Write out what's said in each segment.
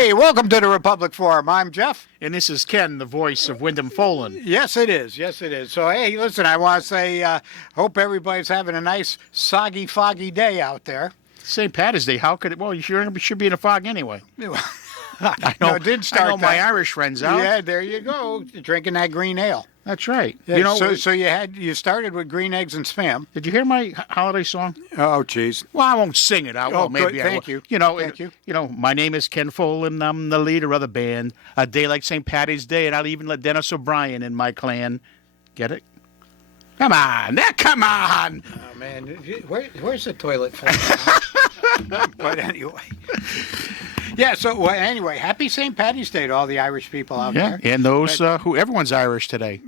Hey, welcome to the Republic Forum. I'm Jeff. And this is Ken, the voice of Wyndham Folan. Yes, it is. Yes, it is. So, hey, listen, I want to say, hope everybody's having a nice, soggy, foggy day out there. St. Patty's Day, how could it? Well, you should be in a fog anyway. I know, No, it did start I know my Irish friends out. Yeah, there you go. Drinking that green ale. That's right. Yeah, you know, so you started with green eggs and spam. did you hear my holiday song? Oh, jeez. Well, I won't sing it. Oh, maybe good. I will. Thank you. Thank you. You know, my name is Ken Folan. I'm the leader of the band. A day like St. Patty's Day, and I'll even let Dennis O'Brien in my clan. Get it? Come on, come on. Oh, man, where's the toilet for But anyway. Yeah, so anyway, happy St. Patty's Day to all the Irish people out there. And those who everyone's Irish today.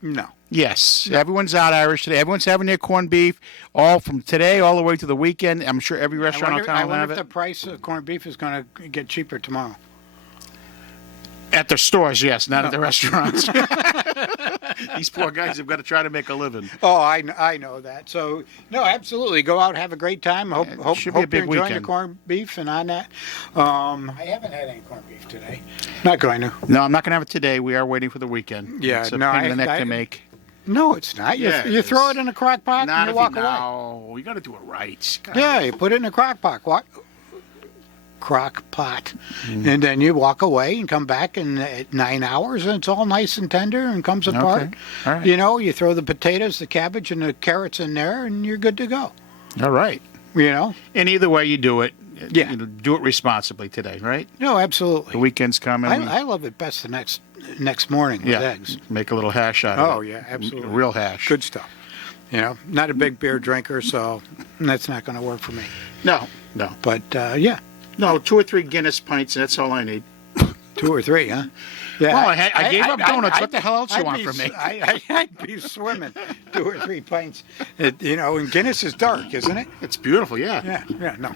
No. Yes, everyone's out Irish today. Everyone's having their corned beef, all from today all the way to the weekend. I'm sure every restaurant in town will have I wonder it. if the price of corned beef is going to get cheaper tomorrow. At the stores, yes, not at the restaurants. These poor guys have got to try to make a living. Oh, I know that. So, no, absolutely. Go out, have a great time. Hope should be a big you're enjoying weekend. the corned beef and on that. I haven't had any corned beef today. Not going to. No, I'm not going to have it today. We are waiting for the weekend. Yeah, it's a no, pain in the neck to make. No, it's not. Yeah, You throw it in a crock pot Not and if you walk away. No, you got to do it right. God. Yeah, you put it in a crock pot. Crock pot. And then you walk away and come back in 9 hours and it's all nice and tender and comes apart. Okay. All right. You know, you throw the potatoes, the cabbage, and the carrots in there and you're good to go. All right. You know? And either way you do it, Yeah. do it responsibly today, right? No, absolutely. The weekend's coming. I love it best the next morning with eggs. Make a little hash out of it. Oh, yeah, absolutely. Real hash. Good stuff. You know, not a big beer drinker, so that's not going to work for me. No. But, yeah, No, 2 or 3 Guinness pints, and that's all I need. 2 or 3, huh? Yeah. Well, I gave up donuts. What the hell else you want from me? I'd be swimming 2 or 3 pints. You know, and Guinness is dark, isn't it? It's beautiful, yeah. Yeah, no.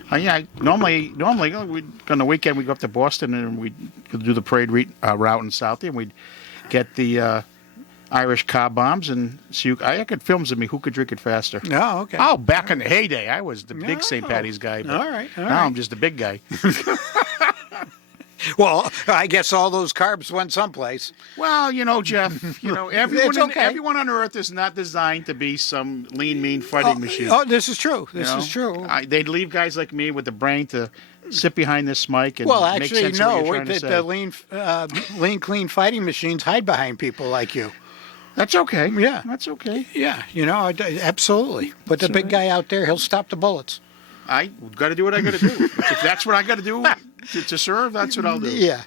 Normally, on the weekend we go up to Boston and we'd do the parade route in Southie, and we'd get the Irish car bombs and see. I could films of me who could drink it faster. Oh, okay. Oh, back in the heyday, I was the big St. Oh. Patty's guy. But All right. now I'm just the big guy. Well, I guess all those carbs went someplace. Well, Jeff, everyone, It's okay. everyone on earth is not designed to be some lean, mean fighting machine. Oh, this is true. you This know? is true. They'd leave guys like me with the brain to sit behind this mic and Well, make actually, sense of what no. you're trying to say. The lean, clean fighting machines hide behind people like you. That's okay. Yeah. That's okay. Yeah, absolutely. But the big guy out there, he'll stop the bullets. I got to do what I got to do. If that's what I got to do to serve, that's what I'll do. Yeah.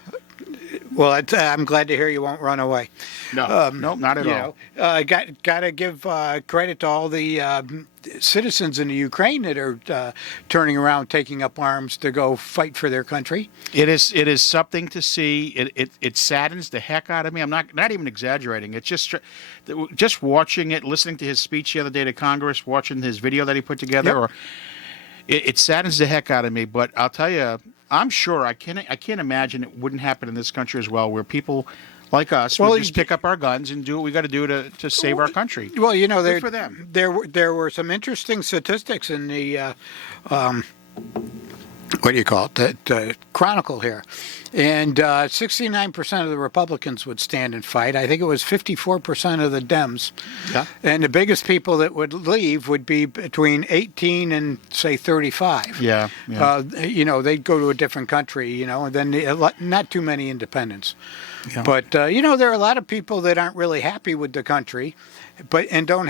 Well, I'm glad to hear you won't run away. No, not at all. Got to give credit to all the citizens in the Ukraine that are turning around, taking up arms to go fight for their country. It is something to see. It saddens the heck out of me. I'm not even exaggerating. It's just watching it, listening to his speech the other day to Congress, watching his video that he put together. Yep. It saddens the heck out of me. But I'll tell you, I'm sure I can't imagine it wouldn't happen in this country as well, where people like us would just pick up our guns and do what we got to do to save our country. Well, Good for them. There were some interesting statistics in the what do you call it? The Chronicle here, and 69% of the Republicans would stand and fight. I think it was 54% of the Dems. Yeah. And the biggest people that would leave would be between 18 and say 35. Yeah. They'd go to a different country. And then not too many independents. Yeah. But there are a lot of people that aren't really happy with the country, and don't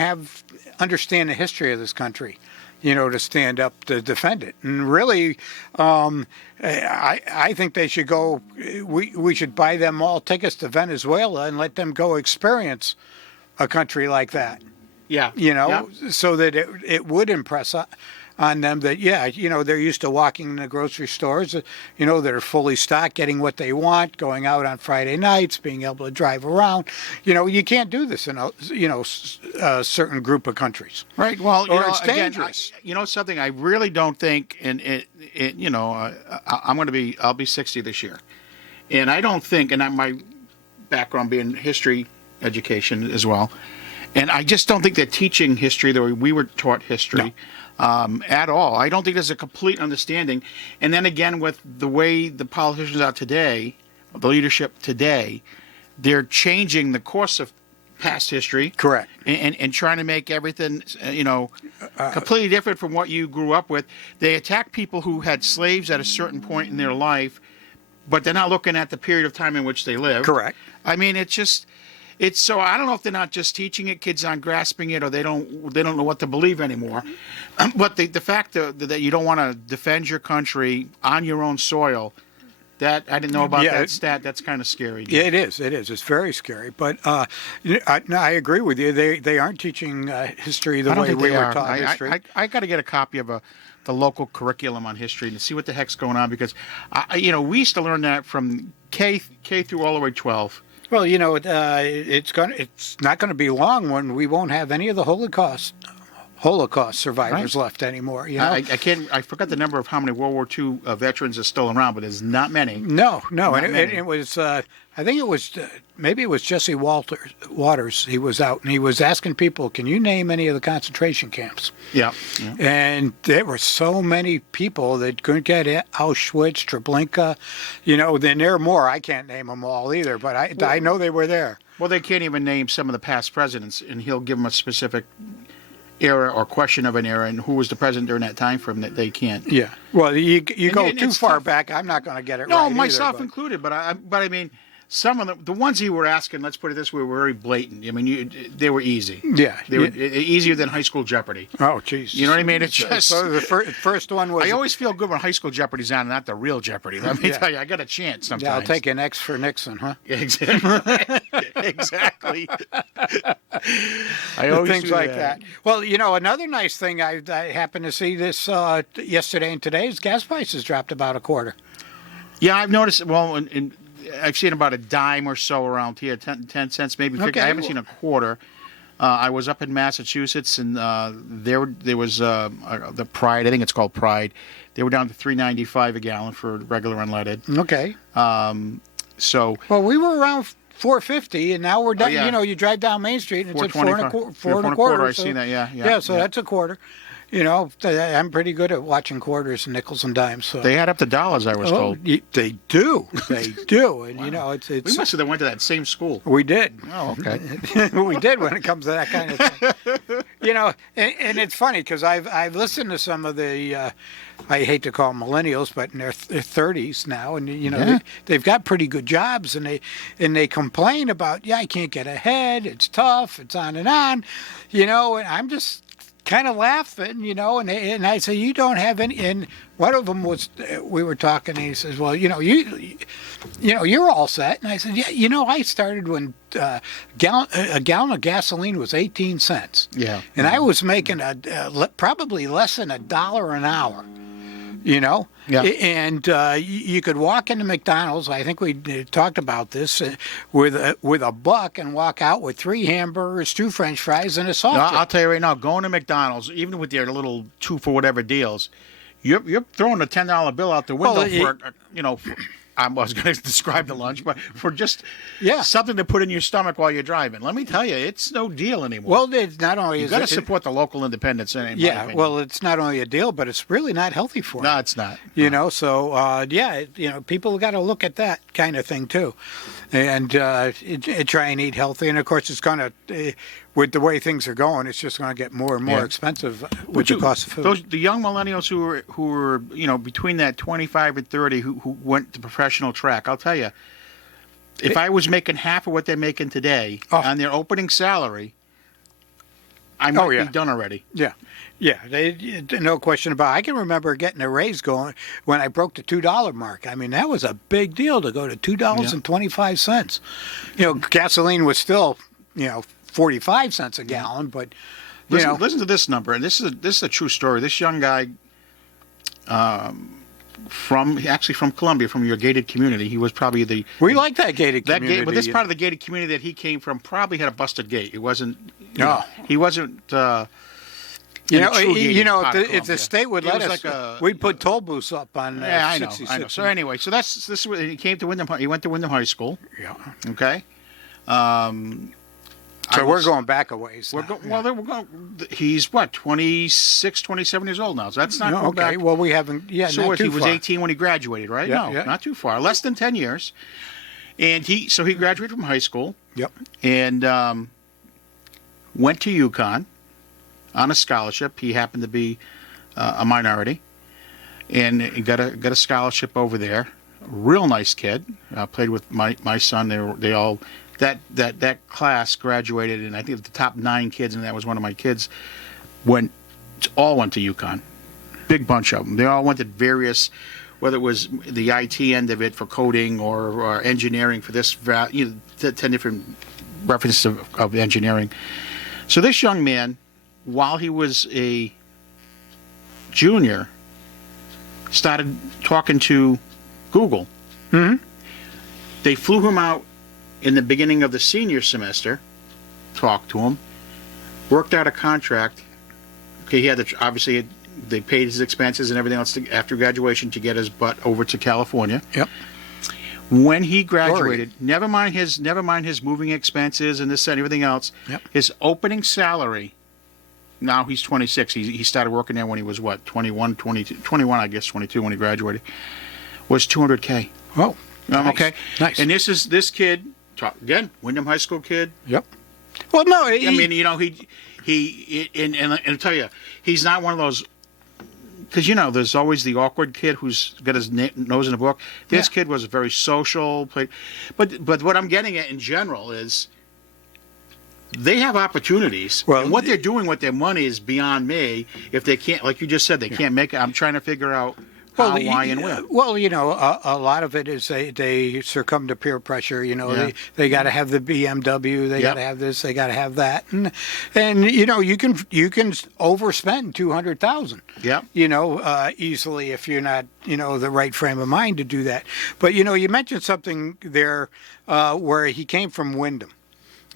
understand the history of this country, to stand up to defend it. And really, I think they should go. We should buy them all tickets to Venezuela and let them go experience a country like that. Yeah. So that it would impress on them that, they're used to walking in the grocery stores, they're fully stocked, getting what they want, going out on Friday nights, being able to drive around. You can't do this in a certain group of countries. Right. Well, It's dangerous. Something I really don't think, and I'll be 60 this year, and I don't think, and my background being history education as well, and I just don't think they're teaching history the way we were taught history. at all. I don't think there's a complete understanding. And then again, with the way the politicians are today, the leadership today, they're changing the course of past history. Correct. And trying to make everything, completely different from what you grew up with. They attack people who had slaves at a certain point in their life, but they're not looking at the period of time in which they lived. Correct. I mean, it's so I don't know if they're not just teaching it, kids aren't grasping it, or they don't know what to believe anymore. But the fact that you don't want to defend your country on your own soil, that I didn't know about that stat. That's kind of scary. Yeah, it is. It is. It's very scary. But I agree with you. They aren't teaching history the way we were taught history. I got to get a copy of the local curriculum on history and see what the heck's going on, because we used to learn that from K through all the way 12. Well, it's not going to be long when we won't have any of the Holocaust survivors left anymore. You know, I forgot the number of how many World War II veterans are still around, but there's not many. No, and it was. I think it was maybe it was Jesse Waters. He was out and he was asking people, "Can you name any of the concentration camps?" Yeah. And there were so many people that couldn't get it. Auschwitz, Treblinka, then there are more. I can't name them all either, but I know they were there. Well, they can't even name some of the past presidents, and he'll give them a specific era or question of an era and who was the president during that time frame that they can't. Yeah. Well, you go too far back, I'm not going to get it right. No, myself included. But I mean, some of the ones you were asking, let's put it this way, were very blatant. I mean, they were easy. Yeah. They were easier than High School Jeopardy. Oh, jeez. You know what I mean? It's just. So the first one was. I always feel good when High School Jeopardy's on and not the real Jeopardy. Let me tell you, I got a chance sometimes. Yeah, I'll take an X for Nixon, huh? Exactly. Exactly. I always things like that. Well, another nice thing I happened to see this yesterday and today is gas prices dropped about a quarter. Yeah, I've noticed. Well, I've seen about a dime or so around here, 10 cents maybe. Okay. I haven't seen a quarter. I was up in Massachusetts, and there was the Pride. I think it's called Pride. They were down to $3.95 a gallon for regular unleaded. Okay. So. Well, we were around $4.50, and now we're down. Yeah. You drive down Main Street, and it's at four and a quarter. I've seen that. Yeah. So that's a quarter. I'm pretty good at watching quarters and nickels and dimes. So. They add up to dollars, I was told. They do. They do. And, wow. it's. We must have went to that same school. We did. Oh, okay. We did when it comes to that kind of thing. And it's funny because I've listened to some of the, I hate to call them millennials, but in their 30s now, and, they've got pretty good jobs, and they complain about, I can't get ahead, it's tough, it's on, and and I'm just kind of laughing, and I say, you don't have any, and one of them was, we were talking, and he says, well, you're all set, and I said, I started when a gallon of gasoline was 18 cents. Yeah. And I was making probably less than $1 an hour. Yeah. And you could walk into McDonald's. I think we talked about this with a buck and walk out with 3 hamburgers, 2 French fries, and a soft drink. I'll tell you right now, going to McDonald's, even with their little 2 for whatever deals, you're throwing a $10 bill out the window I was going to describe the lunch, but for just something to put in your stomach while you're driving. Let me tell you, it's no deal anymore. Well, it's not only you got to support the local independents. Well, it's not only a deal, but it's really not healthy for you. No, it's not. So people got to look at that kind of thing too, and try and eat healthy. And of course, it's going to. With the way things are going, it's just going to get more and more expensive with the cost of food. The young millennials who were between that 25 and 30 who went to professional track, I'll tell you, if I was making half of what they're making today on their opening salary, I might be done already. Yeah. No question about it. I can remember getting a raise going when I broke the $2 mark. I mean, that was a big deal to go to $2.25. Gasoline was still 45 cents a gallon, but listen to this number, and this is a true story. This young guy, from Columbia, from your gated community, he was probably we like that gated community. But this part of the gated community that he came from probably had a busted gate. It wasn't. He wasn't. If the state would let us, we'd put toll booths up on. I know. So anyway, this is he came to Windham. He went to Windham High School. Yeah. Okay. So we're going back a ways. We're now. well, we're going. He's what, 26, 27 years old now. So that's not No, going okay. back. Well, we haven't. Yeah, So not what, too he was far. 18 when he graduated, right? Yeah, No, yeah. not too far. Less than 10 years. And he graduated from high school Yep. and went to UConn on a scholarship. He happened to be a minority, and he got a scholarship over there. Real nice kid. Played with my son. They all that class graduated, and I think the top 9 kids, and that was one of my kids, all went to UConn. Big bunch of them. They all went to various, whether it was the IT end of it for coding or engineering for this, 10 different references of engineering. So this young man, while he was a junior, started talking to Google. Mm-hmm. They flew him out in the beginning of the senior semester, talked to him, worked out a contract. Okay, he had obviously they paid his expenses and everything else after graduation to get his butt over to California. Yep. When he graduated, never mind his moving expenses and this and everything else. Yep. His opening salary. Now he's 26. He started working there when he was what, 21, 22, 21, I guess 22 when he graduated. Was $200K. Oh. Nice. Okay. Nice. And this kid, again, Wyndham High School kid. Yep. Well, no. I mean, you know, and I'll tell you, he's not one of those. Because, you know, there's always the awkward kid who's got his nose in a book. This kid was very social. But what I'm getting at in general is they have opportunities. Well, and what they're doing with their money is beyond me. If they can't, like you just said, they can't make it. I'm trying to figure out how, why, and when. Well, you know, a lot of it is they succumb to peer pressure. You know, Yeah. they got to have the BMW, they Yep. got to have this, they got to have that, and you know, you can overspend 200,000. Yep. You know, easily if you're not, you know, the right frame of mind to do that. But you know, you mentioned something there where he came from Wyndham.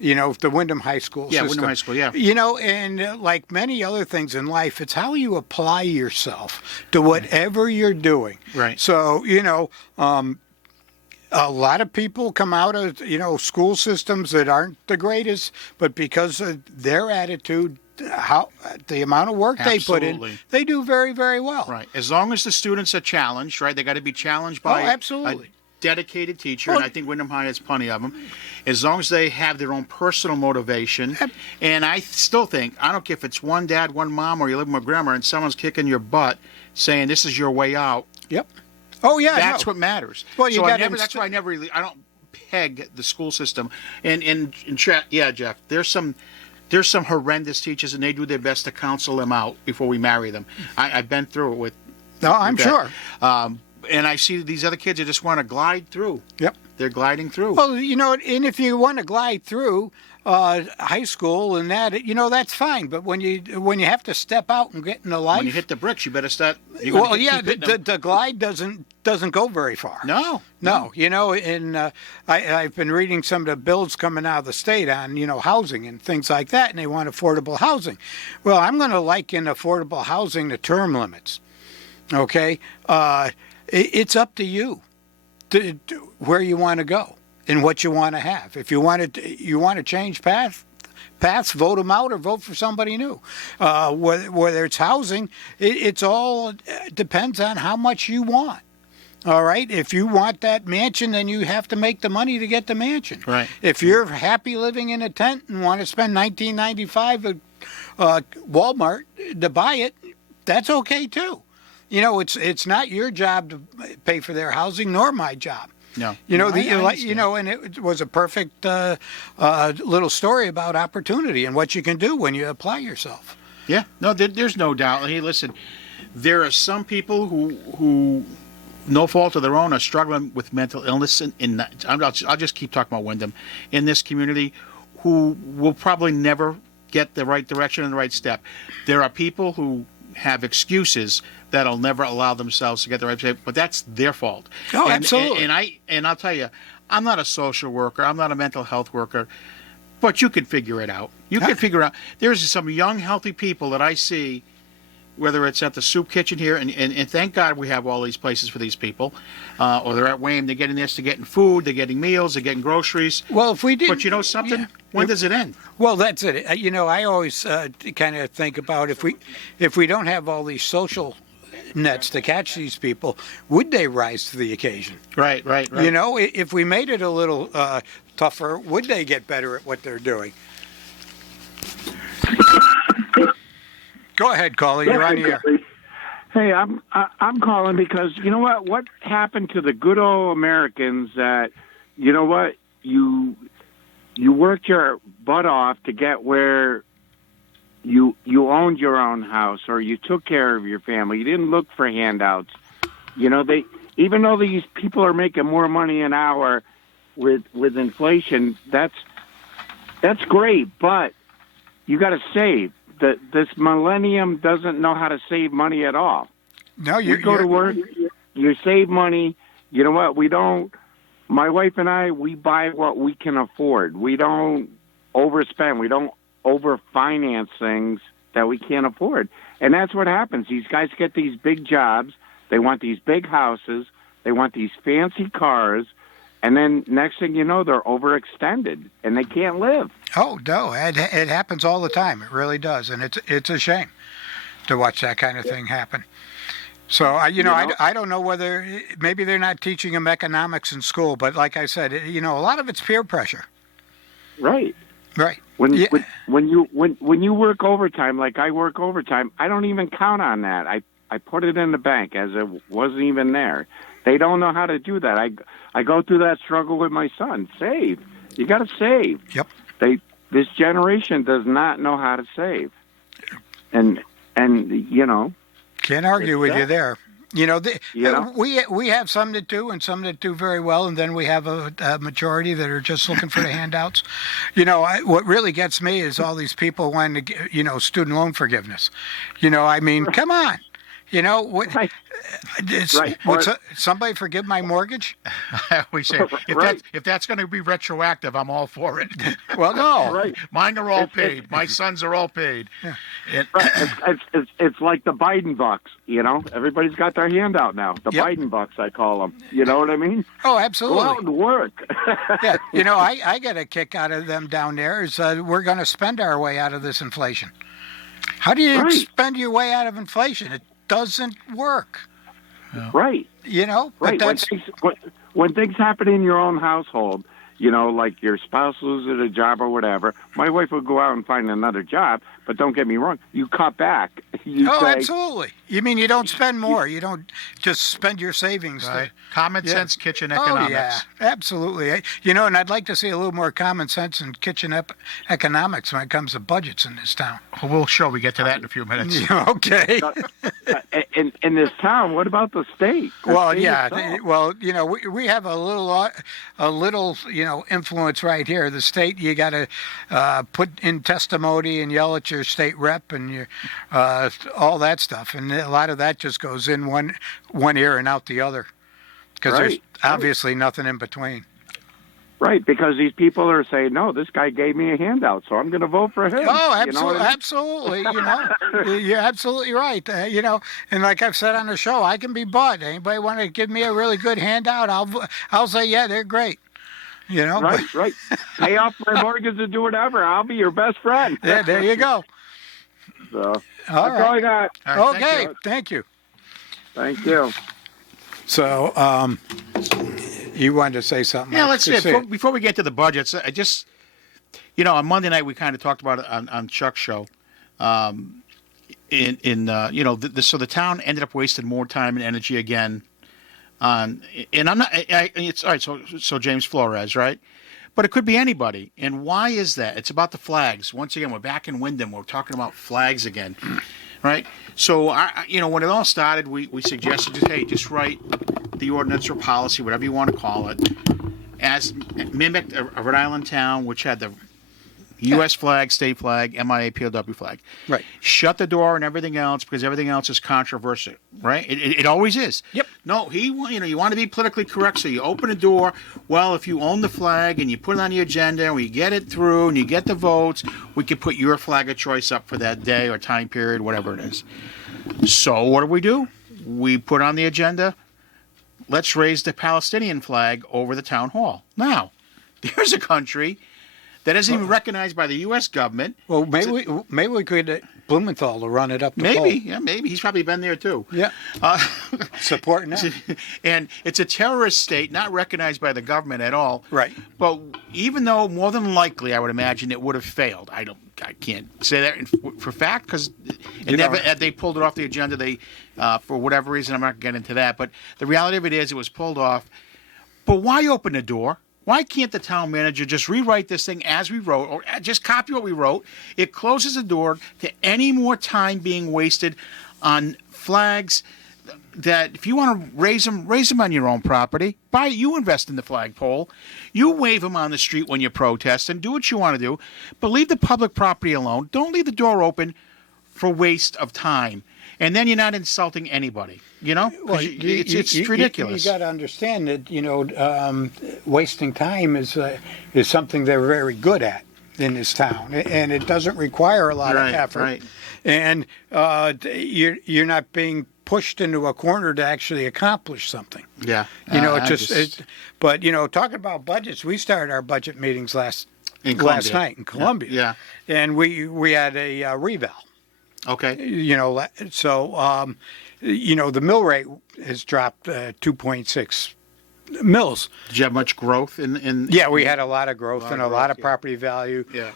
You know, the Wyndham High School Yeah, system. Wyndham High School, yeah. You know, and like many other things in life, it's how you apply yourself to whatever you're doing. Right. So, you know, a lot of people come out of, you know, school systems that aren't the greatest, but because of their attitude, the amount of work they put in, Absolutely. they do very, very well. Right. As long as the students are challenged, right? They got to be challenged by absolutely. a dedicated teacher, Well- and I think Wyndham High has plenty of them. As long as they have their own personal motivation, and I still think, I don't care if it's one dad, one mom, or you live with grandma, and someone's kicking your butt, saying this is your way out. Yep. Oh yeah. That's no. what matters. Well, you so gotta that's why I never really, I don't peg the school system. And yeah, Jeff, there's some horrendous teachers, and they do their best to counsel them out before we marry them. I've been through it with. No, I'm that. sure. And I see these other kids that just want to glide through. Yep. They're gliding through. Well, you know, and if you want to glide through high school and that, you know, that's fine. But when you have to step out and get into life, when you hit the bricks, you better start. well, yeah, the glide doesn't go very far. No. No, you know, and I've been reading some of the bills coming out of the state on, you know, housing and things like that, and they want affordable housing. Well, I'm going to liken affordable housing to term limits. Okay, it's up to you to where you want to go and what you want to have. If you want to change paths, vote them out or vote for somebody new. Whether it's housing, it's all depends on how much you want. All right. If you want that mansion, then you have to make the money to get the mansion. Right. If you're happy living in a tent and want to spend $19.95 at Walmart to buy it, that's okay too. You know, it's not your job to pay for their housing, nor my job. No. You know, I understand. you know, and it was a perfect little story about opportunity and what you can do when you apply yourself. Yeah. No, there's no doubt. Hey, listen, there are some people who no fault of their own, are struggling with mental illness. I'll just keep talking about Wyndham in this community, who will probably never get the right direction and the right step. There are people who have excuses that'll never allow themselves to get the right step, but that's their fault. Oh, absolutely. And I'll tell you, I'm not a social worker. I'm not a mental health worker. But you can figure it out. You can figure out. There's some young, healthy people that I see whether it's at the soup kitchen here, and thank God we have all these places for these people, or they're at Wayne, they're getting this, they're getting food, they're getting meals, they're getting groceries. Well, if we did, But you know something? When does it end? well, that's it. I always kind of think about if we don't have all these social nets to catch these people, would they rise to the occasion? Right. If we made it a little tougher, would they get better at what they're doing? Go ahead, caller. You're on the air. Hey, I'm calling because you know what? What happened to the good old Americans that you know what you worked your butt off to get where you owned your own house or you took care of your family. You didn't look for handouts. Even though these people are making more money an hour with inflation, that's great, but you got to save. This millennium doesn't know how to save money at all. No, You go to work, you save money. You know what? We don't. My wife and I, we buy what we can afford. We don't overspend. We don't overfinance things that we can't afford. And that's what happens. These guys get these big jobs. They want these big houses. They want these fancy cars. And then next thing you know, they're overextended and they can't live. Oh no, it happens all the time. It really does, and it's a shame to watch that kind of thing happen. So I don't know whether maybe they're not teaching them economics in school, but like I said, a lot of it's peer pressure. Right. Right. When you work overtime, like I work overtime, I don't even count on that. I put it in the bank as it wasn't even there. They don't know how to do that. I go through that struggle with my son. Save. You got to save. Yep. This generation does not know how to save. And can't argue with you there. know? We have some that do and some that do very well, and then we have a majority that are just looking for the handouts. What really gets me is all these people wanting to get, student loan forgiveness. Come on. What? Right. Right. Would somebody forgive my mortgage? I always say, Right. if that's going to be retroactive, I'm all for it. Well, no. Right. Mine are all paid. My sons are all paid. Yeah. And, Right. It's like the Biden bucks, Everybody's got their handout now. The Yep. Biden bucks, I call them. You know what I mean? Oh, Go absolutely. out and work. Yeah. I get a kick out of them down there is we're going to spend our way out of this inflation. How do you Right. spend your way out of inflation? It doesn't work. Right. But Right. that's When things happen in your own household, like your spouse loses a job or whatever, my wife would go out and find another job. But don't get me wrong, you cut back. You say, absolutely. You mean you don't spend more? You don't just spend your savings. right. Common Yeah. sense kitchen Oh economics. yeah, absolutely. And I'd like to see a little more common sense in kitchen economics when it comes to budgets in this town. We'll show we get to that in a few minutes. Okay. in this town, what about the state? The Well, state yeah. itself. Well, we have a little influence right here. The state, you got to put in testimony and yell at your state rep and your all that stuff, and a lot of that just goes in one ear and out the other, because there's Right. obviously nothing in between. Right, because these people are saying, no, this guy gave me a handout, so I'm going to vote for him. Oh, You know what absolutely. You're absolutely right. And like I've said on the show, I can be bought. Anybody want to give me a really good handout? I'll say, yeah, they're great. Right, right. Pay off my mortgage and do whatever. I'll be your best friend. Yeah, there you go. So, All that's all I right. got. All right, Okay, thank thank you. Thank you. So, you wanted to say something? Yeah, I let's could see. see it. Before we get to the budgets, I just, on Monday night we kind of talked about it on Chuck's show. So the town ended up wasting more time and energy again on, and I'm not. It's all right. So James Flores, right? But it could be anybody. And why is that? It's about the flags. Once again, we're back in Wyndham. We're talking about flags again, right? So when it all started, we suggested just write the ordinance or policy, whatever you want to call it, as mimicked a Rhode Island town, which had the U.S. flag, state flag, MIA, POW flag. Right. Shut the door and everything else because everything else is controversial, right? It always is. Yep. No, you want to be politically correct, so you open the door. Well, if you own the flag and you put it on the agenda and we get it through and you get the votes, we can put your flag of choice up for that day or time period, whatever it is. So what do? We put on the agenda, let's raise the Palestinian flag over the town hall. Now, there's a country that isn't even recognized by the U.S. government. Well, maybe we could Blumenthal to run it up the pole. Maybe. He's probably been there too. Yeah. Supporting that. And it's a terrorist state, not recognized by the government at all. Right. But even though more than likely, I would imagine it would have failed. I can't say that for fact because they pulled it off the agenda. They, for whatever reason, I'm not going to get into that. But the reality of it is, it was pulled off. But why open the door? Why can't the town manager just rewrite this thing as we wrote, or just copy what we wrote? It closes the door to any more time being wasted on flags that if you want to raise them on your own property. You invest in the flagpole. You wave them on the street when you protest and do what you want to do. But leave the public property alone. Don't leave the door open for waste of time. And then you're not insulting anybody, Well, it's ridiculous. You got to understand that wasting time is something they're very good at in this town, and it doesn't require a lot of effort. Right. And you're not being pushed into a corner to actually accomplish something. Yeah. But talking about budgets, we started our budget meetings last night in Columbia. Yeah. And we had a reval. Okay. So the mill rate has dropped 2.6 mills. Did you have much growth in? Yeah, we had a lot of growth and a lot of property value. Yeah.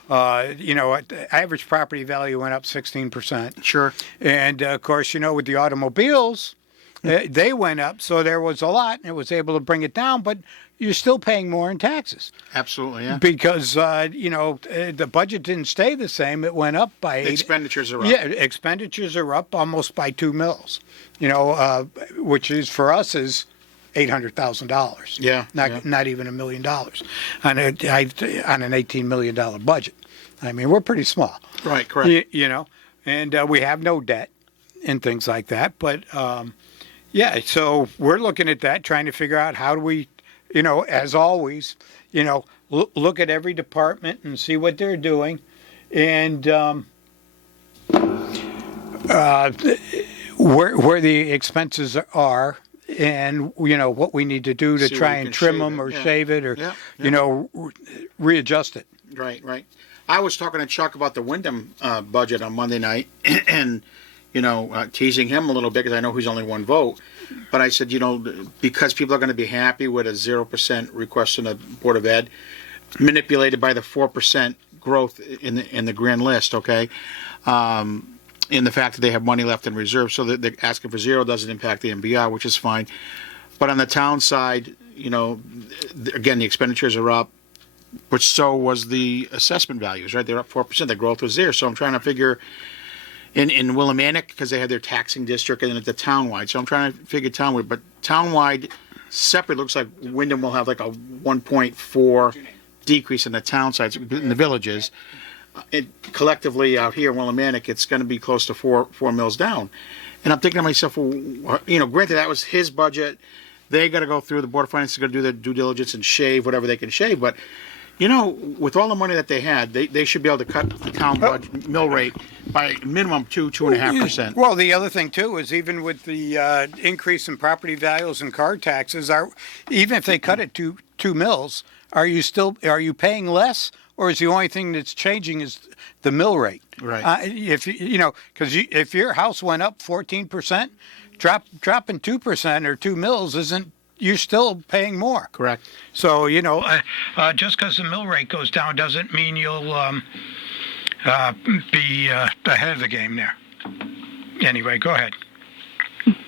Average property value went up 16%. Sure. And of course, with the automobiles, they went up, so there was a lot, and it was able to bring it down, but you're still paying more in taxes. Absolutely, yeah. Because, the budget didn't stay the same. It went up by expenditures are up. Yeah, expenditures are up almost by 2 mils, which is for us is $800,000. Yeah. Not even $1 million on an $18 million budget. I mean, we're pretty small. Right, correct. And we have no debt and things like that. But, so we're looking at that, trying to figure out how do we, as always, look at every department and see what they're doing, and where the expenses are, and what we need to do to try and trim them or shave it or readjust it. Right. I was talking to Chuck about the Wyndham budget on Monday night, and teasing him a little bit because I know he's only one vote. But I said, because people are going to be happy with a 0% request in the Board of Ed, manipulated by the 4% growth in the grand list, okay? In the fact that they have money left in reserve, so that they're asking for 0 doesn't impact the MBR, which is fine. But on the town side, again, the expenditures are up, but so was the assessment values, right? They're up 4%. The growth was there. So I'm trying to figure in Willimantic, because they have their taxing district, and then at the townwide. So I'm trying to figure townwide. But townwide, separate, looks like Wyndham will have like a 1.4 decrease in the town sides, in the villages. Collectively out here in Willimantic, it's going to be close to 4 mils down. And I'm thinking to myself, well, granted that was his budget. They got to go through, the Board of Finance is going to do their due diligence and shave whatever they can shave. But, with all the money that they had, they should be able to cut the town budget mill rate by minimum 2.5%. Well, the other thing, too, is even with the increase in property values and car taxes, even if they cut it to 2 mils, are you paying less? Or is the only thing that's changing is the mill rate? Right. Because if your house went up 14%, dropping 2% or 2 mils isn't. You're still paying more. Correct. So just because the mill rate goes down doesn't mean you'll be ahead of the game there. Anyway, go ahead.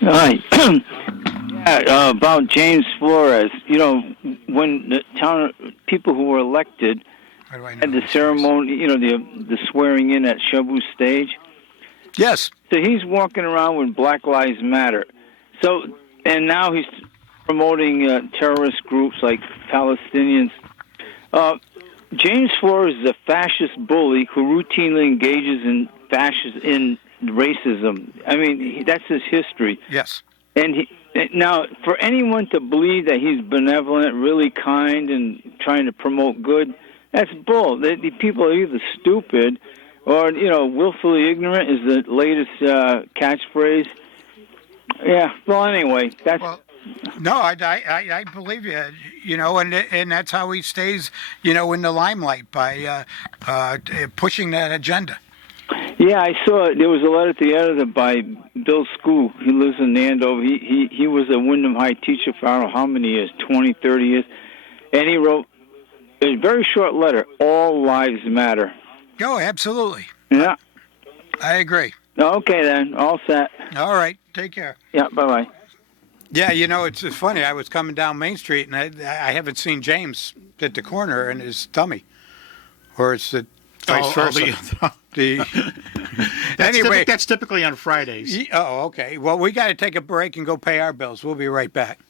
All right. About James Flores. When the town people who were elected had the ceremony, the swearing in at Shabu stage. Yes. So he's walking around with Black Lives Matter. And now he's promoting terrorist groups like Palestinians. James Flores is a fascist bully who routinely engages in racism. I mean, that's his history. Yes. And now, for anyone to believe that he's benevolent, really kind, and trying to promote good, that's bull. The people are either stupid or willfully ignorant is the latest catchphrase. Yeah. Well, anyway, that's. Well, no, I believe you. And that's how he stays, in the limelight by pushing that agenda. Yeah, I saw it. There was a letter to the editor by Bill School. He lives in Andover. He was a Wyndham High teacher for I don't know how many years, 20, 30 years. And he wrote a very short letter, All Lives Matter. Oh, absolutely. Yeah. I agree. Okay, then. All set. All right. Take care. Yeah, bye-bye. Yeah, it's funny. I was coming down Main Street, and I haven't seen James at the corner in his tummy. Or it's the vice versa. Anyway, that's typically on Fridays. Oh, okay. Well, we got to take a break and go pay our bills. We'll be right back.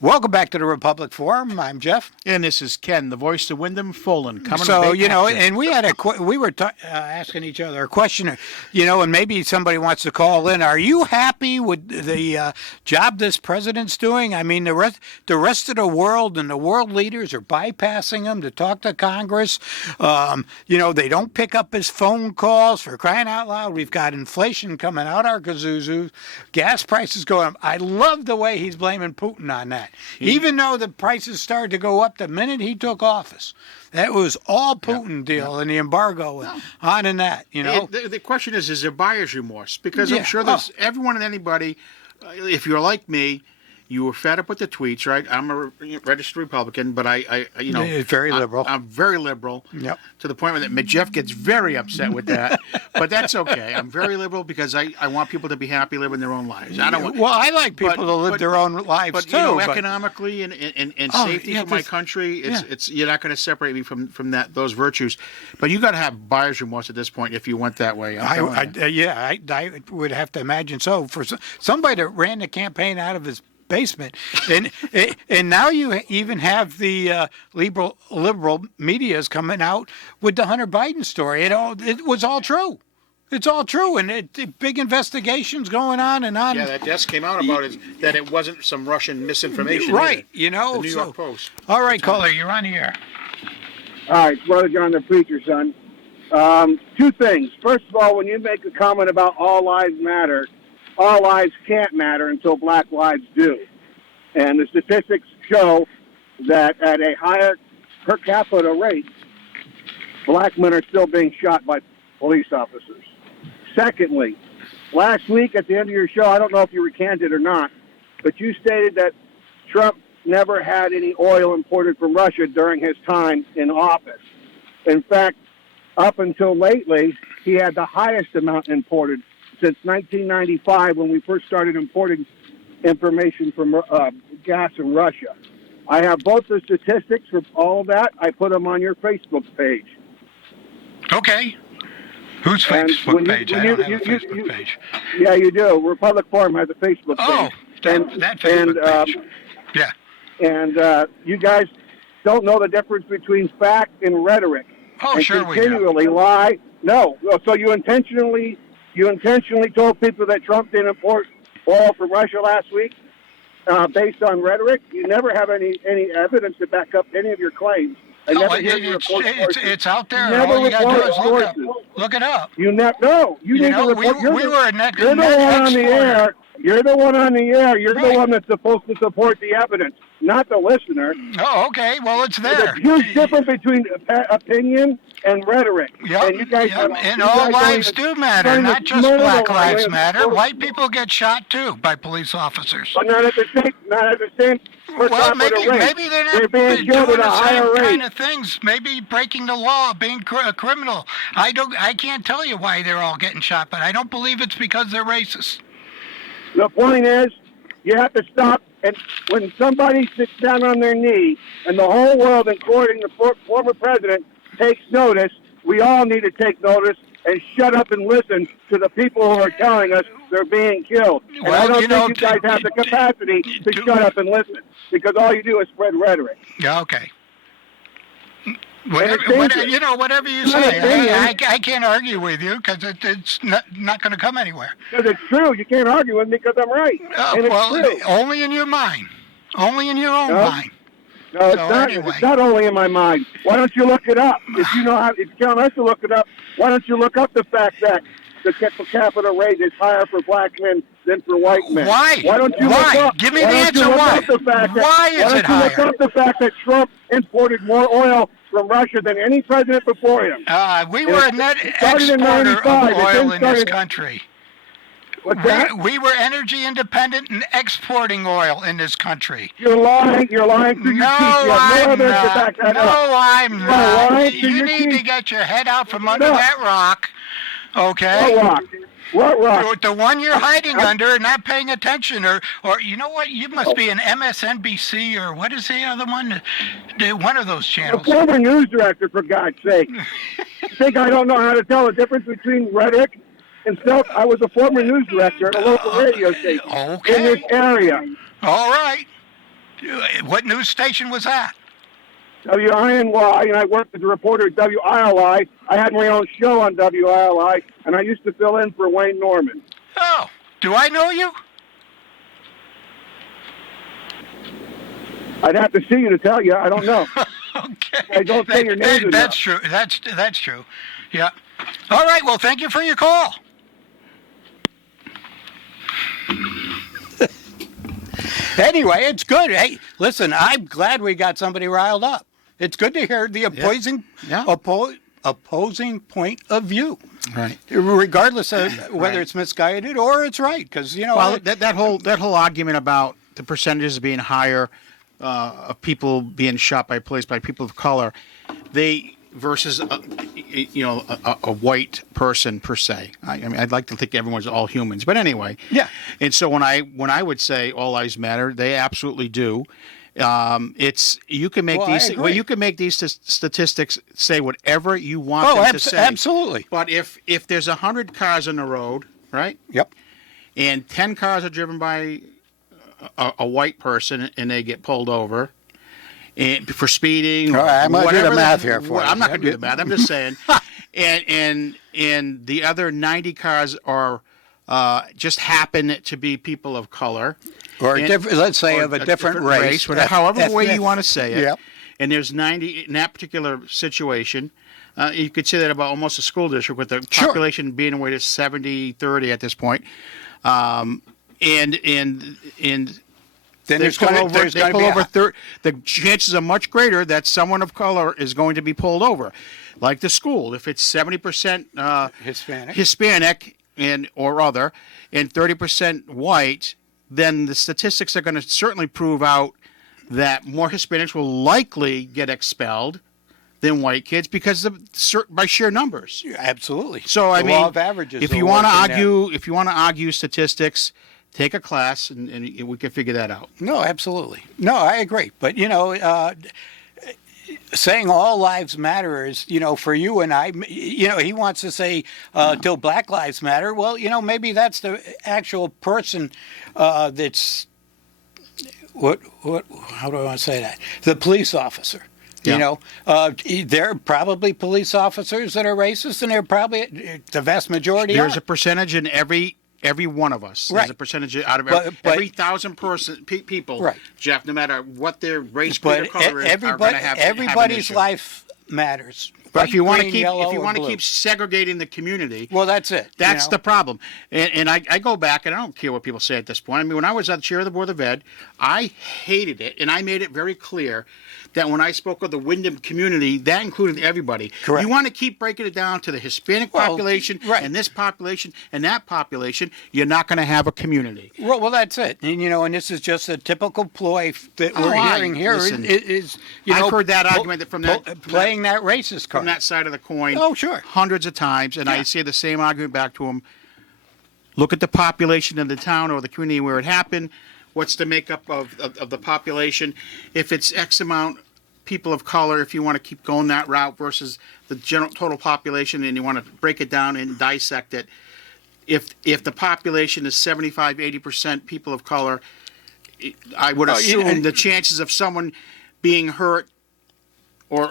Welcome back to the Republic Forum. I'm Jeff. And this is Ken, the voice of Wyndham Fulton. So, and we had we were asking each other a question, and maybe somebody wants to call in. Are you happy with the job this president's doing? I mean, the rest of the world and the world leaders are bypassing him to talk to Congress. They don't pick up his phone calls, for crying out loud. We've got inflation coming out our kazoo, gas prices going up. I love the way he's blaming Putin on that. Even though the prices started to go up the minute he took office. That was all Putin deal and the embargo and on and that, The question is there buyer's remorse? Because I'm sure there's everyone and anybody, if you're like me, you were fed up with the tweets, right? I'm a registered Republican, but very liberal. I'm very liberal. Yep. To the point that Jeff gets very upset with that, but that's okay. I'm very liberal because I want people to be happy living their own lives. I like people to live their own lives too. Economically and safety for my country, it's you're not going to separate me from those virtues. But you got to have buyer's remorse at this point if you went that way. I would have to imagine so. For somebody that ran the campaign out of his basement, and now you even have the liberal media's coming out with the Hunter Biden story. It was all true. It's all true, and big investigations going on and on. Yeah, that just came out about it, that it wasn't some Russian misinformation. Right, the New York Post. All right, caller, you're on the air. All right, Brother John, the preacher son. Two things. First of all, when you make a comment about all lives matter, all lives can't matter until black lives do. And the statistics show that at a higher per capita rate, black men are still being shot by police officers. Secondly, last week at the end of your show, I don't know if you recanted or not, but you stated that Trump never had any oil imported from Russia during his time in office. In fact, up until lately, he had the highest amount imported since 1995 when we first started importing information from gas in Russia. I have both the statistics for all of that. I put them on your Facebook page. Okay. Whose Facebook page? I don't have a Facebook page. Yeah, you do. Republic Forum has a Facebook page. That Facebook page. Yeah. And you guys don't know the difference between fact and rhetoric. Oh, and sure we do. Continually lie. No. So you intentionally told people that Trump didn't import oil from Russia last week based on rhetoric. You never have any evidence to back up any of your claims. It's out there. Never all you got to do report is look it up. You need to report. We were a net You're the one on the air. You're the one on the air. You're Right. the one that's supposed to support the evidence, not the listener. Oh, okay. Well, it's there. There's a huge difference between opinion and rhetoric. Yep, And you guys, and all lives do matter, not just Black Lives Matter. White people get shot too by police officers. But not at the same. Well, maybe they're not being killed doing at a the higher same rate. kind of things. Maybe breaking the law, being a criminal. I can't tell you why they're all getting shot, but I don't believe it's because they're racist. The point is, you have to stop. And when somebody sits down on their knee, and the whole world, including the former president, takes notice, we all need to take notice and shut up and listen to the people who are telling us they're being killed. And Well, I don't you think know, you guys have the capacity to shut up and listen, because all you do is spread rhetoric. Yeah, okay. dangerous. Whatever you It's not say, a thing, I can't argue with you because it's not going to come anywhere. Because it's true. You can't argue with me because I'm right. And it's true. Only in your mind. Only in your own No. mind. No, it's So not. anyway. It's not only in my mind. Why don't you look it up? If you know how, if you're telling us to look it up, why don't you look up the fact that the per capita rate is higher for black men than for white men? Why? Why don't you Why? look up? Give me the don't you answer look why. up the fact that, Why is it Why don't you higher? look up the fact that Trump imported more oil from Russia than any president before him? We were a net started in exporter 95. of It oil didn't in this start in- country. What's that? We were energy independent and exporting oil in this country. You're lying. You're lying through your teeth. No, You have no I'm evidence to not. back that No, up. I'm You are not. lying to You your need to teeth. get your head out from under No. that rock, okay? What rock? What rock? The one you're hiding under and not paying attention, or you know what? You must be an MSNBC or what is the other one? One of those A channels. former news director, for God's sake. You think I don't know how to tell the difference between rhetoric and stuff? I was a former news director at a local radio station Okay. in this area. All right. What news station was that? WINY, and I worked as a reporter at WILI. I had my own show on WILI, and I used to fill in for Wayne Norman. Oh, do I know you? I'd have to see you to tell you. I don't know. Okay. I don't say your name enough. That's true. That's true. Yeah. All right. Well, thank you for your call. Anyway, it's good. Hey, listen, I'm glad we got somebody riled up. It's good to hear the opposing opposing point of view, Right. regardless of whether Right. it's misguided or it's right. Because Well, that whole argument about the percentages being higher of people being shot by police by people of color, they versus a white person per se. I mean, I'd like to think everyone's all humans, but anyway. Yeah. And so when I would say all lives matter, they absolutely do. It's you can make Well, I these agree. you can make these statistics say whatever you want Oh, them to say. absolutely. But if there's 100 cars on the road, right? Yep. And 10 cars are driven by a white person and they get pulled over and for speeding. All right, I'm gonna do the whatever math here for you. I'm not going to do the math. I'm just saying. and the other 90 cars are just happen to be people of color. Or And- let's say or of a different race. whatever, however way Ethnic- you want to say it. Yep. And there's 90 in that particular situation. You could say that about almost a school district with the Sure. population being away to 70-30 at this point. And Then they there's pull going over. to They pull be over. a, The chances are much greater that someone of color is going to be pulled over, like the school. If it's 70% Hispanic and or other, and 30% white, then the statistics are going to certainly prove out that more Hispanics will likely get expelled than white kids because by sheer numbers. absolutely. So I The mean, law of averages if will you want to work in there. argue statistics, take a class and we can figure that out. No, absolutely. No, I agree. But, saying all lives matter is, for you and I, he wants to say till Black Lives Matter. Well, maybe that's the actual person that's, how do I want to say that? The police officer. Yeah. There are probably police officers that are racist, and they're probably the vast majority There's are. a percentage in every one of us. Right. There's a percentage out of But- every 1,000 people. Right. Jeff, no matter what their race, creed, or But color is, are going to have everybody's an issue. life matters. But if you want to Green, keep yellow, or blue. keep segregating the community, Well, that's it. that's the problem. And I go back, and I don't care what people say at this point. I mean, when I was on the chair of the Board of Ed, I hated it, and I made it very clear that when I spoke of the Wyndham community, that included everybody. Correct. You want to keep breaking it down to the Hispanic Well, population right. and this population and that population, you're not going to have a community. Well, that's it. And, and this is just a typical ploy that we're hearing here. Listen, Is I've heard that argument from that- playing that racist card. From that side of the coin, Oh, sure. hundreds of times, and Yeah. I say the same argument back to them. Look at the population of the town or the community where it happened. What's the makeup of the population? If it's X amount people of color, if you want to keep going that route versus the general total population, and you want to break it down and dissect it. If the population is 75-80% people of color, I would assume the chances of someone being hurt or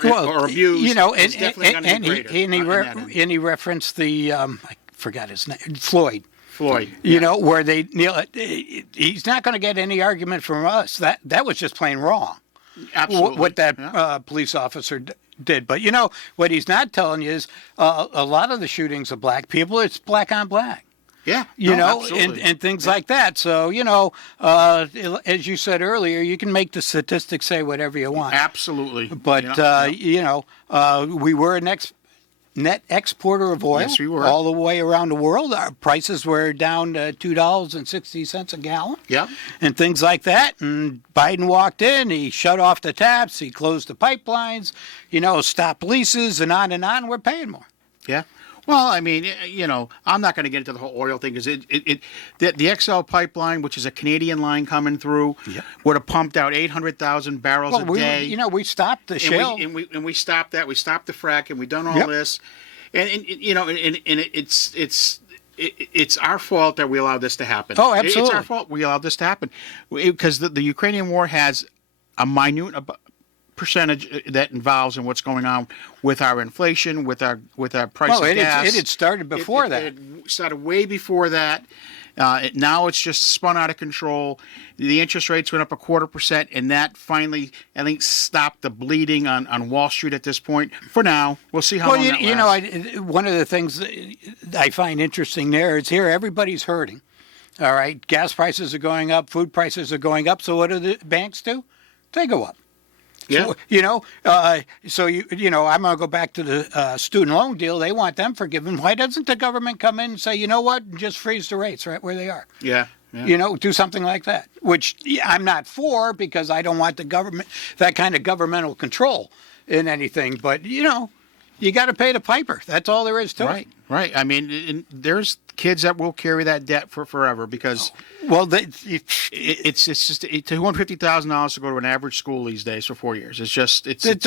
abused is definitely going to be greater. And he referenced the I forgot his name, Floyd. Floyd. Where they he's not going to get any argument from us. That was just plain wrong. Absolutely. what that Yeah. police officer did. But what he's not telling you is a lot of the shootings of black people, it's black on black. Yeah. You No, know, absolutely. and things like that. So, as you said earlier, you can make the statistics say whatever you want. Absolutely. But, we were a net exporter of oil. Yes, we were. All the way around the world. Our prices were down to $2.60 a gallon. Yeah. And things like that. And Biden walked in, he shut off the taps, he closed the pipelines, stopped leases, and on. We're paying more. Yeah. Well, I mean, I'm not going to get into the whole oil thing because the XL pipeline, which is a Canadian line coming through, would have pumped out 800,000 barrels a day. We stopped the shale. And we stopped that. We stopped the frack, and we done all Yep. this, and it's our fault that we allowed this to happen. Oh, It's absolutely. our fault we allowed this to happen because the Ukrainian war has a minute percentage that involves in what's going on with our inflation, with our price Well, of it gas. had started before that. It started way before that. Now it's just spun out of control. The interest rates went up 0.25%, and that finally, I think, stopped the bleeding on Wall Street at this point. For now, we'll see how long that lasts. One of the things that I find interesting there is here everybody's hurting. All right, gas prices are going up, food prices are going up. So what do the banks do? They go up. Yeah. So, I'm going to go back to the student loan deal. They want them forgiven. Why doesn't the government come in and say, you know what, just freeze the rates right where they are? Yeah. Yeah. Do something like that, which I'm not for because I don't want the government, that kind of governmental control in anything. But, you got to pay the piper. That's all there is to it. Right. I mean, there's kids that will carry that debt for forever because Well, it's just $250,000 to go to an average school these days for 4 years. It's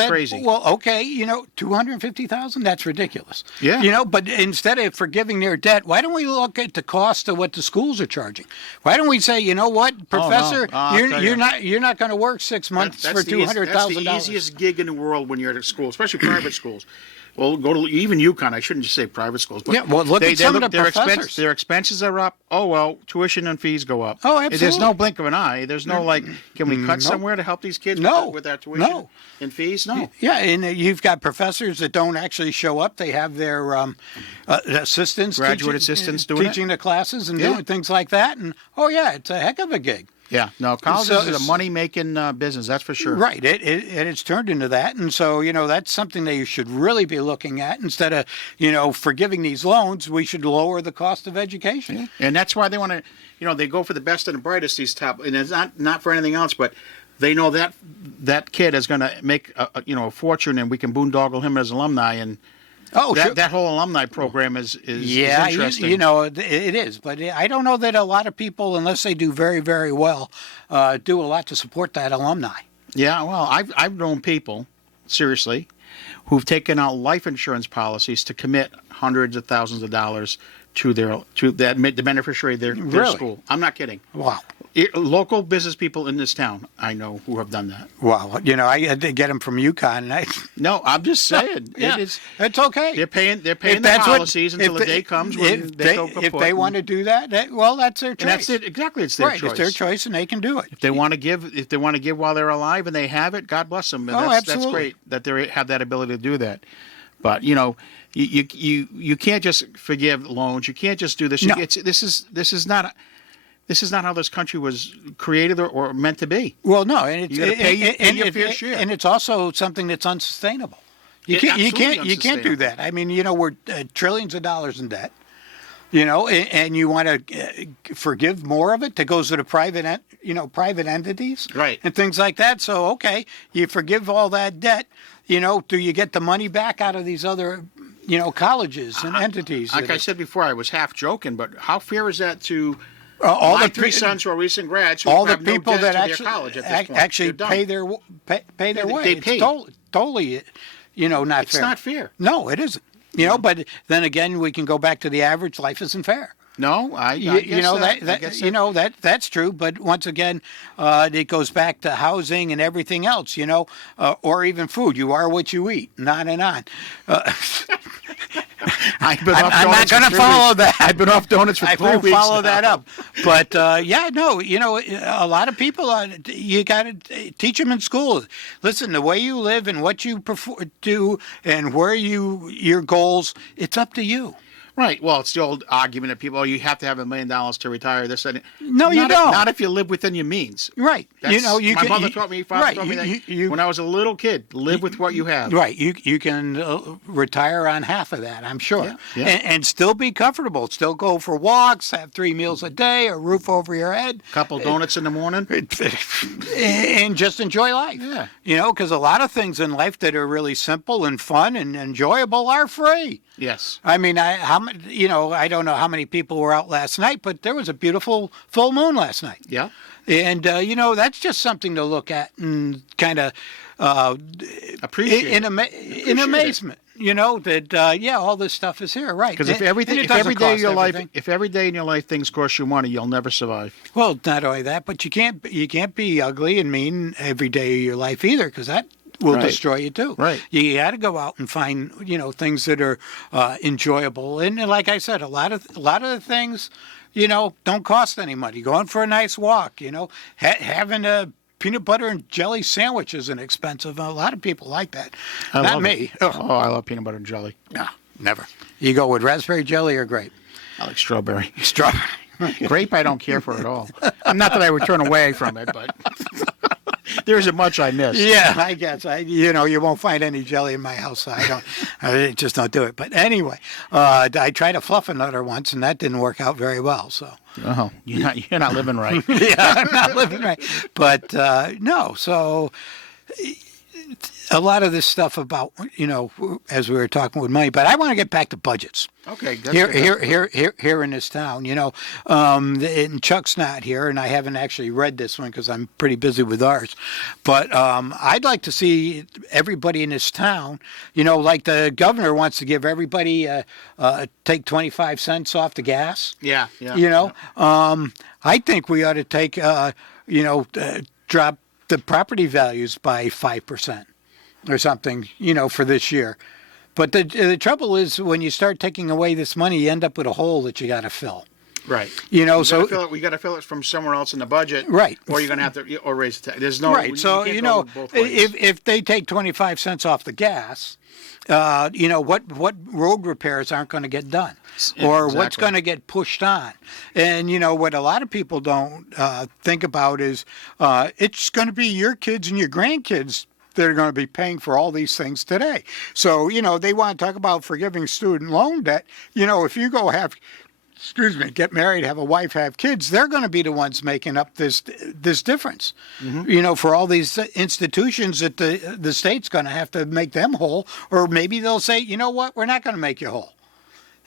crazy. Well, okay, $250,000. That's ridiculous. Yeah. But instead of forgiving their debt, why don't we look at the cost of what the schools are charging? Why don't we say, you know what, professor, I'll tell you. you're not going to work 6 months for $200,000. That's the easiest gig in the world when you're at a school, especially private schools. Well, go to even UConn. I shouldn't just say private schools. But Yeah, well, look at some of the their professors. Their expenses are up. Oh, well, tuition and fees go up. Oh, There's absolutely. no blink of an eye. There's no can we cut somewhere to help these kids No. with their tuition No. and fees? No. Yeah, and you've got professors that don't actually show up. They have their assistants, Graduate assistants doing it. teaching the classes and Yeah. doing things like that. And, it's a heck of a gig. Yeah. No, colleges So- is a money-making business, that's for sure. Right. It's turned into that. And so, that's something that you should really be looking at. Instead of, forgiving these loans, we should lower the cost of education. And that's why they want to, they go for the best and the brightest, these top, and it's not for anything else, but they know that kid is going to make a fortune, and we can boondoggle him as alumni, and Oh, sure. that whole alumni program is Yeah, interesting. it is. But I don't know that a lot of people, unless they do very, very well, do a lot to support that alumni. Yeah, well, I've known people, seriously, who've taken out life insurance policies to commit hundreds of thousands of dollars to the beneficiary of their Really? school. I'm not kidding. Wow. Local business people in this town, I know, who have done that. Wow. I had to get them from UConn. And No, I'm just saying. yeah, It is. it's okay. They're paying the that's what- policies until the day comes when they go kaput. If they want to do that, that's their choice. And that's it. Exactly, it's their right, choice. it's their choice, and they can do it. If they want to give while they're alive and they have it, God bless them. And Oh, that's absolutely. great that they have that ability to do that. But you can't just forgive loans. You can't just do this. No. This is not how this country was created or meant to be. Well, no, and it's You gotta pay your fair share. and it's also something that's unsustainable. You Absolutely can't do unsustainable. that. I mean, we're trillions of dollars in debt. And you want to forgive more of it that goes to the private entities, Right. and things like that. So, okay, you forgive all that debt. Do you get the money back out of these other, colleges and entities? Like I said before, I was half joking, but how fair is that to all my the three sons who are recent grads who all the have no people debt that to their college at this actually point? actually They're pay done. their way. They It's pay. totally, not It's fair. not fair. No, it isn't. But then again, we can go back to the average. Life isn't fair. No, I guess That's true. But once again, it goes back to housing and everything else. Or even food. You are what you eat. On and on. I've been I'm off not donuts for going to 3 follow weeks. that. I've been off donuts for I 3 won't weeks. follow now. that up. But yeah, no, a lot of people, you got to teach them in school. Listen, the way you live and what you do and where your goals, it's up to you. Right. Well, it's the old argument that people, you have to have $1 million to retire. This and No, you not don't. Not if you live within your means. Right. That's, You my can, mother taught me, father right, taught me that you- when I was a little kid. Live with what you have. Right, you can retire on half of that, I'm sure, Yeah. And still be comfortable. Still go for walks, have 3 meals a day, a roof over your head, Couple donuts in the morning. and just enjoy life. Yeah. Because a lot of things in life that are really simple and fun and enjoyable are free. Yes. I mean, I don't know how many people were out last night, but there was a beautiful full moon last night. Yeah. And that's just something to look at and kind of Appreciate it. in amazement. That all this stuff is here, right? Because if And every it day doesn't in cost your life, everything. if every day in your life things cost you money, you'll never survive. Well, not only that, but you can't be ugly and mean every day of your life either, because that will Right. destroy you too. Right. You got to go out and find things that are enjoyable, and like I said, a lot of the things don't cost any money. Going for a nice walk, having a peanut butter and jelly sandwich isn't expensive. A lot of people like that. I Not love me. It. Oh, I love peanut butter and jelly. No, never. You go with raspberry jelly or grape? I like strawberry. Strawberry. Grape, I don't care for at all. Not that I would turn away from it, but there isn't much I miss. Yeah, I guess. You won't find any jelly in my house. So I just don't do it. But anyway, I tried a fluffernutter once, and that didn't work out very well. So Oh, you're not living right. yeah, I'm not living right. But no, so a lot of this stuff about as we were talking with money. But I want to get back to budgets. Okay, that's good. Here in this town, and Chuck's not here, and I haven't actually read this one because I'm pretty busy with ours. But I'd like to see everybody in this town, like the governor wants to give everybody take 25 cents off the gas. Yeah, yeah. I think we ought to take, drop the property values by 5% or something, for this year. But the trouble is when you start taking away this money, you end up with a hole that you got to fill. Right. So we got to fill it from somewhere else in the budget. Right. Or you're going to have to raise the tax. There's no right. So can't go both ways. if they take 25 cents off the gas, what road repairs aren't going to get done, or what's Exactly. going to get pushed on, and what a lot of people don't think about is it's going to be your kids and your grandkids that are going to be paying for all these things today. So they want to talk about forgiving student loan debt. If you go get married, have a wife, have kids, they're going to be the ones making up this difference. Mm-hmm. For all these institutions that the state's going to have to make them whole, or maybe they'll say, you know what, we're not going to make you whole.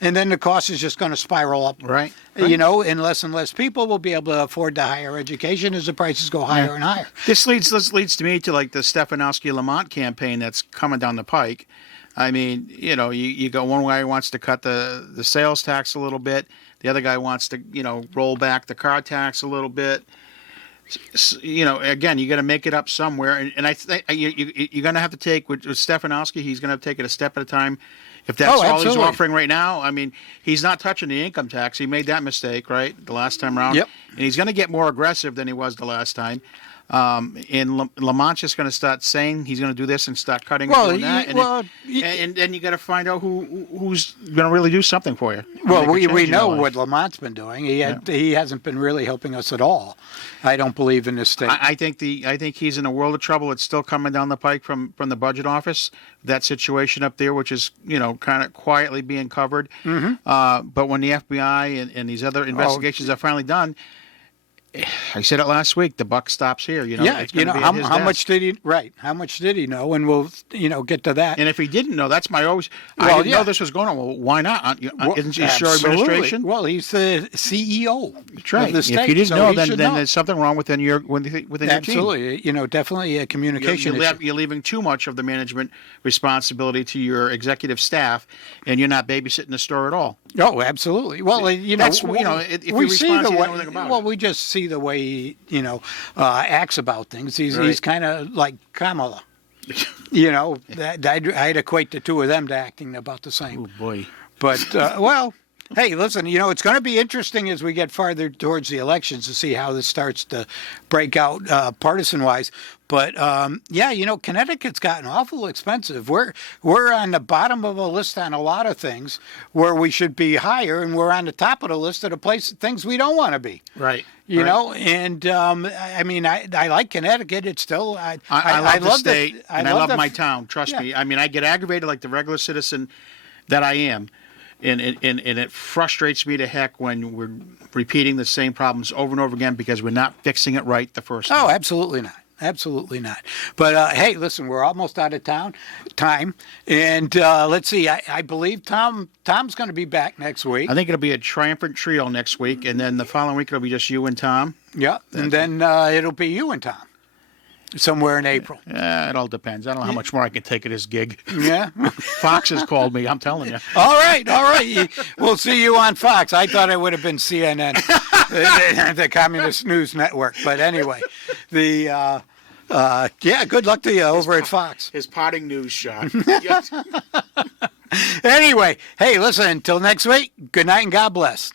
And then the cost is just going to spiral up. Right. And less people will be able to afford the higher education as the prices go higher and higher. This leads to me to like the Stefanowski Lamont campaign that's coming down the pike. I mean, you got one guy who wants to cut the sales tax a little bit. The other guy wants to, roll back the car tax a little bit. Again, you got to make it up somewhere. And I think you're going to have to take with Stefanowski. He's going to take it a step at a time. If that's all he's absolutely. offering right now, I mean, he's not touching the income tax. He made that mistake, right, the last time around. Yep. And he's going to get more aggressive than he was the last time. And Lamont's just going to start saying he's going to do this and start cutting and doing that. And then you got to find out who's going to really do something for you. Well, Make a we change in your know life. what Lamont's been doing. He hasn't been really helping us at all. I don't believe in this state. I think he's in a world of trouble. It's still coming down the pike from the budget office. That situation up there, which is kind of quietly being covered. Mm-hmm. But when the FBI and these other investigations are finally done, I said it last week. The buck stops here. It's gonna be at his how desk. much did he? Right. How much did he know? And we'll get to that. And if he didn't know, that's my always. Well, I didn't yeah. know this was going on. Well, why not? Isn't he sure Absolutely. administration? Well, he's the CEO That's right. of the state. If you didn't so know, he then should know. there's something wrong within your team. Absolutely. Definitely a communication issue. You're leaving too much of the management responsibility to your executive staff, and you're not babysitting the store at all. Oh, absolutely. Well, if you're we see responsible, the you way. know everything about Well, it. we just see the way he, acts about things. He's Right. kind of like Kamala. I'd equate the two of them to acting about the same. Oh boy. But well, hey, listen, you know, it's going to be interesting as we get farther towards the elections to see how this starts to break out partisan-wise. But yeah, you know, Connecticut's gotten awful expensive. We're on the bottom of a list on a lot of things where we should be higher, and we're on the top of the list of the things we don't want to be. Right. You right. know, and I mean, I like Connecticut. It's still I love the state, and I love my town. town. Trust Yeah. me. I mean, I get aggravated like the regular citizen that I am, and it frustrates me to heck when we're repeating the same problems over and over again because we're not fixing it right the first time. Oh, absolutely not. Absolutely not. But hey, listen, we're almost out of time, and let's see. I believe Tom's going to be back next week. I think it'll be a triumphant trio next week, and then the following week it'll be just you and Tom. Yeah, and then it'll be you and Tom somewhere in April. It all depends. I don't know how much more I can take of this gig. Yeah. Fox has called me. I'm telling you. All right. We'll see you on Fox. I thought it would have been CNN, the Communist News Network. But anyway, yeah, good luck to you over at Fox. His potting news shot. Anyway, hey, listen, until next week, good night and God bless.